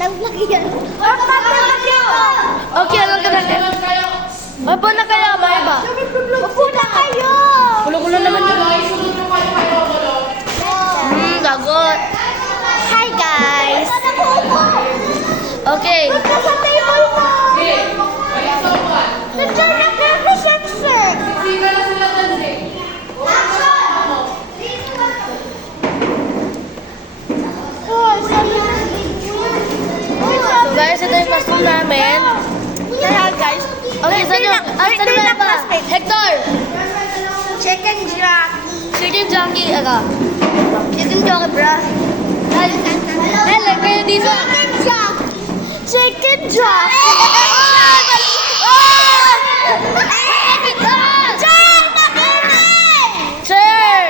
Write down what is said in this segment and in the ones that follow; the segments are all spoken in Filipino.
Naglaki yan. Okay, alam ka na. Upo na kayo, mga ba? Upo na kayo! Kulo-kulo naman yun. Gagot. Hi guys! Okay. Nasa table mo! Nandiyan na kami, sensor! So guys, ito yung costume namin. Kaya guys, Okay, saan yung... Saan yung ba? Hector! Chicken jockey. Chicken jockey. Aga. Chicken jockey, bro. Hele, kayo dito. Chicken jockey. Chicken jockey. Chair!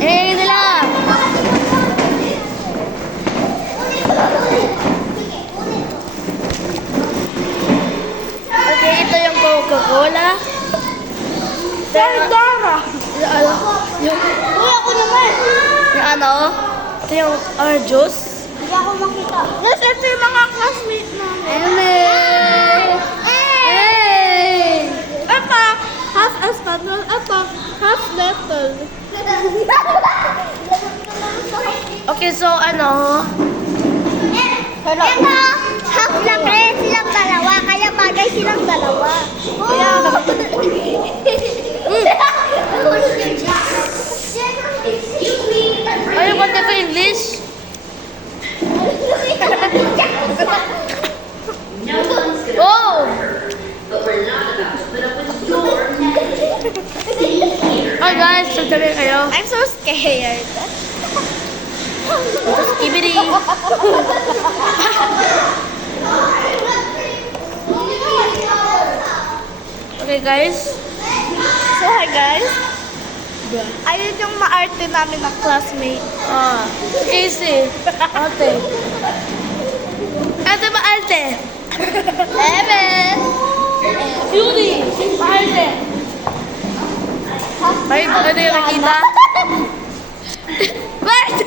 Eh, nila. Okay, ito yung Coca-Cola. Dara. Yung Uy, ako naman. ano? Ito yung orange juice. Hindi ako makita. Yes, ito yung mga classmate namin. Hey! Ito, half espanol. Ito, half little. Okay, so ano? Ito, half lang rin silang dalawa. Kaya bagay silang dalawa. Kaya, Ano ba ito English? Oh! Hi guys, sandali kayo. I'm so scared. Ibili. Okay guys. So, hi guys. Ayun yung maarte namin ng classmate. Si Casey. Ate. Ate ba ate? Evan! Beauty. Ate. Ay, ano yung nakita? Barte!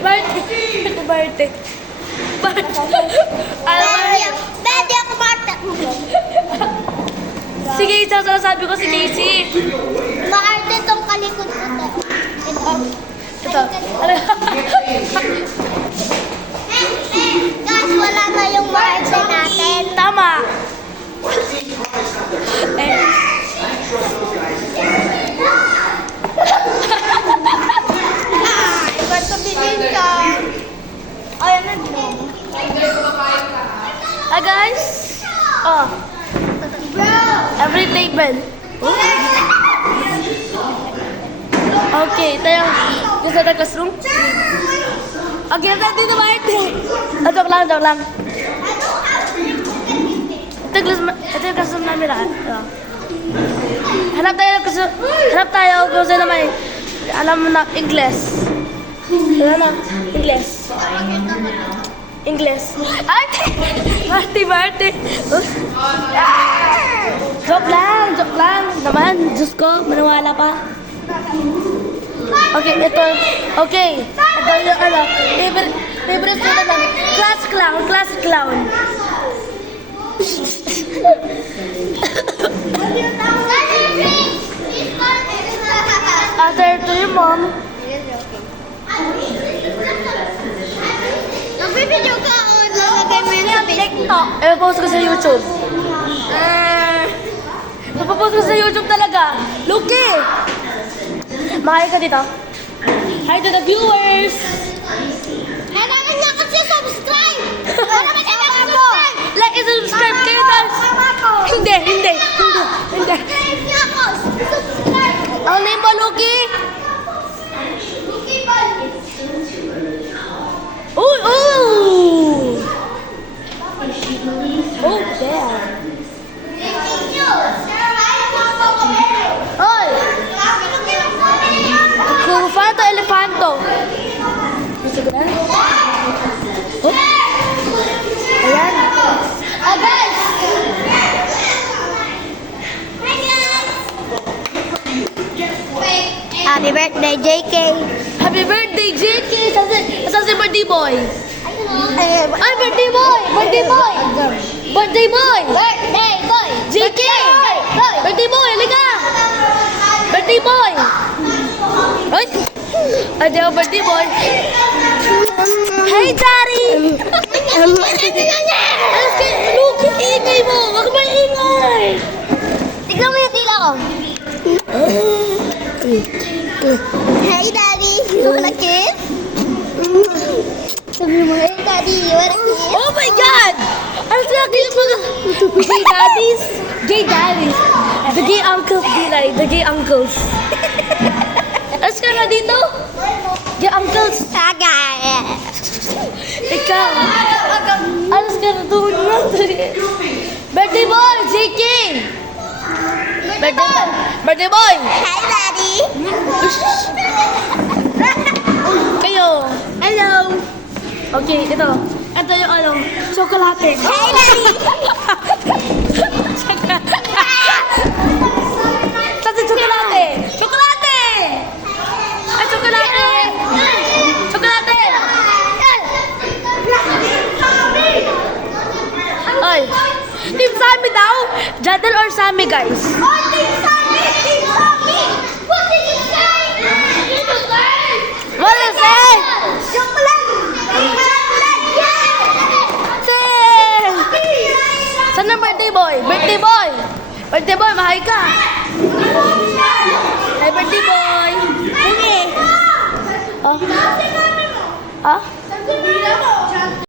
Barte! Ito Barte. Barte. Alam mo, Pwede ako maarte. si Casey, ang sabi ko si Casey. Maarte tong kalikod ko. Ito. Ano? Guys, wala na yung maarte natin. Tama. Eh. Iba sabihin ka. Ayan na din. Ah guys. Oh. Every table. Okay, ito yung gusto na classroom. Okay, ito dito ba ito? Joke lang, joke lang. Ito yung classroom namin lahat. Hanap tayo kung sino may alam mo na English. Alam mo, English. English. Ate! Marty! Joke lang naman. Diyos ko, maniwala pa. Okay, ito. Okay. Ito yung ano, favorite student namin. Class clown. After to your mom. Nagbibideo ka o lalagay mo yun sa TikTok? Post ko sa YouTube. Napapost ko sa YouTube talaga. Luki! Makain ka dito. Hi to the viewers! Kailangan niya kasi subscribe! Para mag-subscribe! Like and subscribe kayo guys! Hindi! Subscribe niya ako! Subscribe! Ang name mo, Luki? Lucky Ball! Ooh! Oh, damn! Thank you! Sir, ayaw mo ako kumero! Hoy! Kufanto, elefanto. Gusto ko na? Oh. Ayan. Oh, guys! Hi, guys! Happy birthday, JK! Happy birthday, JK! Saan si birthday boy? Ayun Ay, birthday boy! Birthday boy! Birthday boy! Birthday boy! JK! Birthday boy, halika! Birthday boy! Ay! Ay, di ako birthday boy. Hey, Daddy! Look, ingay mo! Huwag maingay! Tignan mo yung tila ko. Hey, Daddy! You wanna kiss? Sabi mo, hey, Daddy! You wanna kiss? Oh my God! Ano sila kayo mga gay daddies? Gay daddies. The gay uncles, Dilay. The gay uncles. Alas ka na dito? Gay uncles. Ikaw. Alas ka na doon. Birthday boy, JK. Birthday boy. Hey, Daddy! Kayo. Hello. Okay, ito. Ito yung ano, chocolate. Hey, Daddy! Kasi chocolate. Chocolate! Ay, chocolate! Chocolate! Ay, Team Sammy daw? Jadel or Sammy, guys? Oh, Team Sammy! Team Sammy! What did you say? What is it? Chocolate! Chocolate! Say! Saan ang birthday boy? Birthday boy! Birthday boy, mahay ka! Hey, birthday boy! Hingi! Oh? Ah?